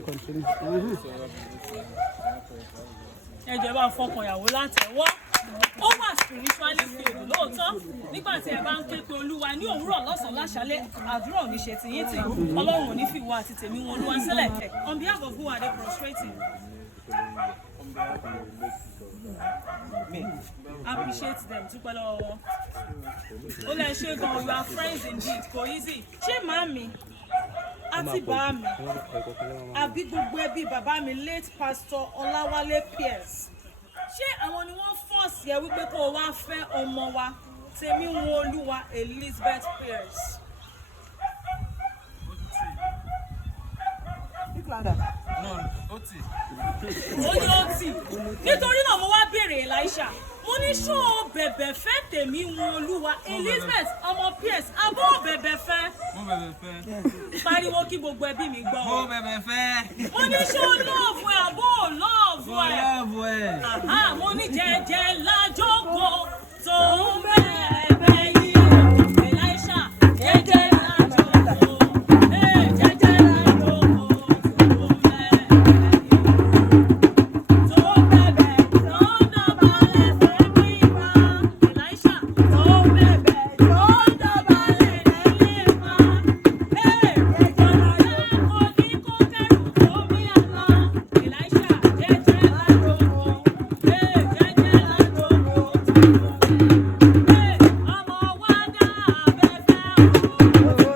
continue. Ẹ jẹ́ bá fọkàn ìyàwó látẹ̀wọ́. Ó wà spiritually filled lóòótọ́ nígbà tí ẹ bá ń ké pe Olúwa ní òwúrọ̀ lọ́sàn-án láṣálẹ́ àdúrà ò ní ṣe tiyín tì Ọlọ́run ò ní fi ìwọ àti Temiwunoluwa sílẹ̀. On behalf of who are they prostrating? Appreciate them. Dúpẹ́ lọ́wọ́ wọn. Ó lè ṣe gan-an, you are friends indeed, kò easy. Ṣé màámi àti bàámi àbí gbogbo ẹbí bàbá mi late pastor Ọláwálé Pierce? Ṣé àwọn ni wọ́n force ẹ wípé kó o wá fẹ́ ọmọ wa Temiwunoluwa Elizabeth Pierce? No, Oti. Ó ní Oti. Nítorí náà mo wá béèrè Elisha. Mo ní ṣó o bẹ̀bẹ̀ fẹ́ Temiwunoluwa Elizabeth ọmọ Pierce abó o bẹ̀bẹ̀ fẹ́? Mo bẹ̀bẹ̀ fẹ́. Pariwo kí gbogbo ẹbí mi gbọ́. Mo bẹ̀bẹ̀ fẹ́. Mo ní ṣó o lọ́ọ̀fù ẹ̀ abó o lọ́ọ̀fù ẹ̀? Mo lọ́ọ̀fù ẹ̀. Mo ní jẹ́jẹ́ lájókòó tó ń bẹ̀ẹ̀bẹ̀ yìí. Elisha jẹ́jẹ́ lájókòó. Jẹ́jẹ́ lájókòó tó ń bẹ̀ẹ̀bẹ̀ yìí. Tó ń bẹ̀bẹ̀ tó ń dọ̀bálẹ̀ fẹ́ mi wá. Elisha tó ń bẹ̀bẹ̀ tó ń dọ̀bálẹ̀ lẹ́lẹ́ wá. Jọ̀rọ̀ yẹn kò ní kó kẹ́rù tó mi àná. Elisha jẹ́jẹ́ lájókòó. Jẹ́jẹ́ lájókòó tó ń bẹ̀ẹ̀bẹ̀. Ọmọ wa dá abẹ́fẹ́ o.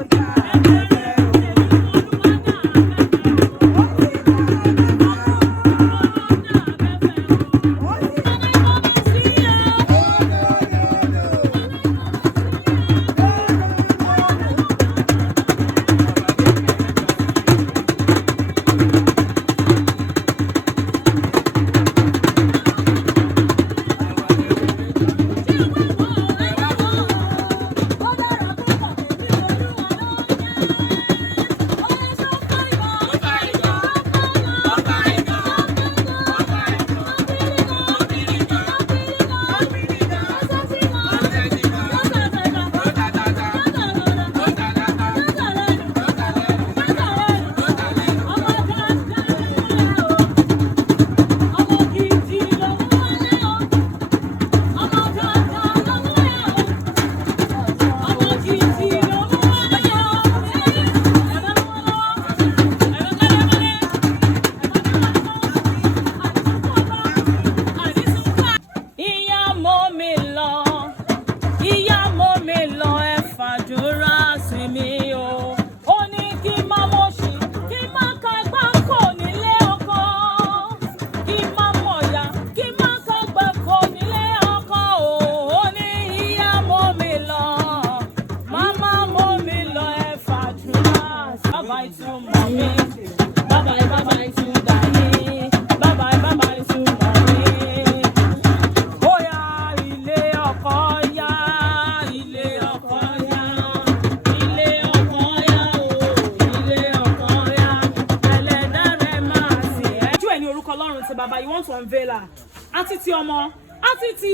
Baba, you want to unveil her? Àti ti ọmọ, àti ti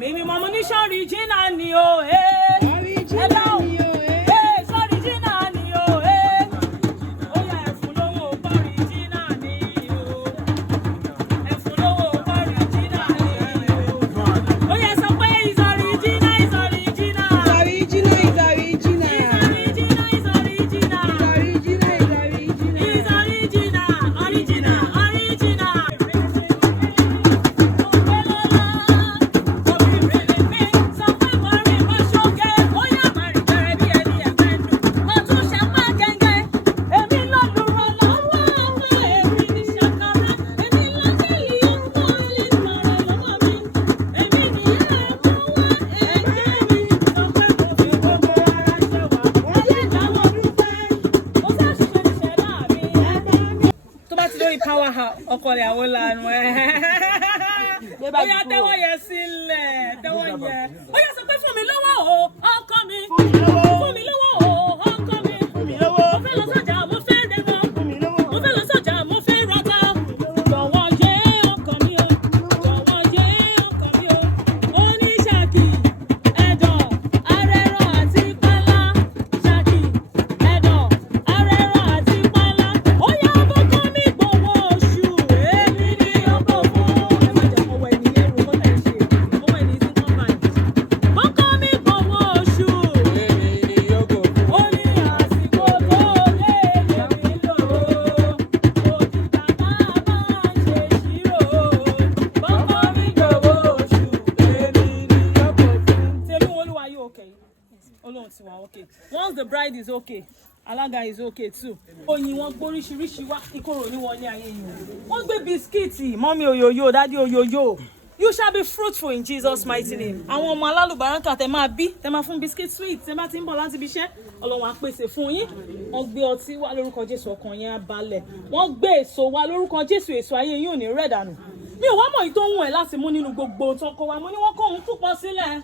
mímí mọ́mọ́ ní ṣọ́ríjínà ni o, original ni o, ṣọ́ríjínà ni o, ó yá ẹ̀fún lówó original ni o, ẹ̀fún lówó original ni o, ó yá sọ pé is original, is original, is original, is original, is original, is original, is original, is original, original, original. Ọkọ rẹ̀ àwọn lanu ó yá tẹ́wọ́ yẹ sílẹ̀ tẹ́wọ́ yẹ ó yá sọ pé fún mi lọ́wọ́ o ọkọ mi fún mi lọ́wọ́ o ọkọ mi mo fẹ́ lọ sọ́jà mo fẹ́ rẹ̀rọ mo fẹ́ lọ sọ́jà mo fẹ́ rọta jọ̀wọ́ yẹ ọkọ mi o jọ̀wọ́ yẹ ọkọ mi o oníṣàkì ẹ̀dọ̀ arẹ́rọ̀ àti pálá ṣàkì ẹ̀dọ̀ arẹ́rọ̀ àti pálá ó yá bọ́kọ́ okay. Once the bride is okay, alága is okay too. Oyin wọn gbóríṣiríṣi wá ìkorò ní wọlé ayé yìí. Wọ́n gbé bisikíìtì, mọ́mí oyoyo, dádì oyoyo. You shall be fruitful in Jesus' mighty name. Àwọn ọmọ alálùbáránkà tẹ máa bí, tẹ máa fún biscuit sweet, tẹ bá ti ń bọ̀ láti ibi iṣẹ́, Ọlọ́run á pèsè fún yín. Wọ́n gbé ọtí wá lórúkọ Jésù, ọkàn yẹn á balẹ̀. Wọ́n gbé èso wá lórúkọ Jésù, èso ayé yín ò ní rẹ̀ dànù. Mi ò wá mọ̀ èyí tó ń wù ẹ́ láti mú nínú gbogbo tó kọ wa, mo ní wọ́n kó òun púpọ̀ sílẹ̀.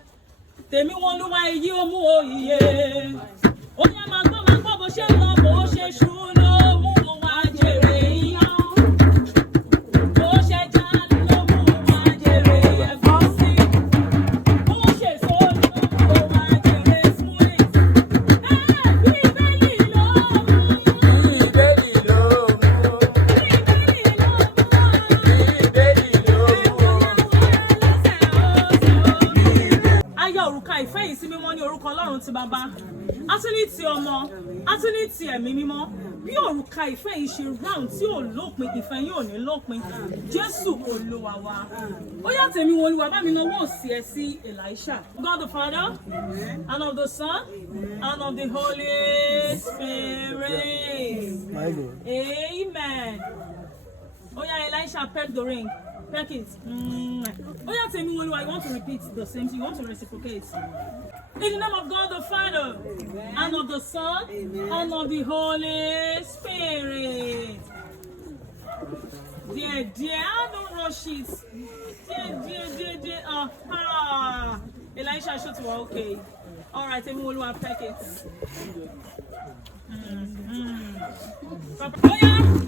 Temiwunoluwa èyí ó mú òyìye. Ó yẹ máa gbọ́ bó ṣe ń lọ, bó ṣe ṣú ló mú wa jèrè iyán. Bó ṣe já ló mú wa jèrè ẹ̀gúsí. Bó ṣe so ló mú wa jèrè smoothie. Bíbélì ló mú. Bíbélì ló mú. Ayọ̀ òrùka ìfẹ́ yìí sí mímọ́ ní orúkọ Ọlọ́run ti bàbá. Àtúní ti ọmọ, àtúní ti ẹ̀mí mímọ́. Bí òrùka ìfẹ́ yìí ṣe round tí ò lópin, ìfẹ́ yìí ò ní lópin. Jésù Olúwa wa. Ó yá Temiwunoluwa bá mi náwó òsì ẹ sí Elisha. God the Father, and of the Son, and of the Holy Spirit. Amen. Oh yeah, Elisha, peck the ring. Peck it. Oh yeah, Temiwunoluwa, you want to repeat the same thing. You want to reciprocate. In the name of God the Father, and of the Son, and of the Holy Spirit. Dear, don't rush it. Dear. Elisha, should be okay. All right, Temiwunoluwa, peck it. Oh yeah.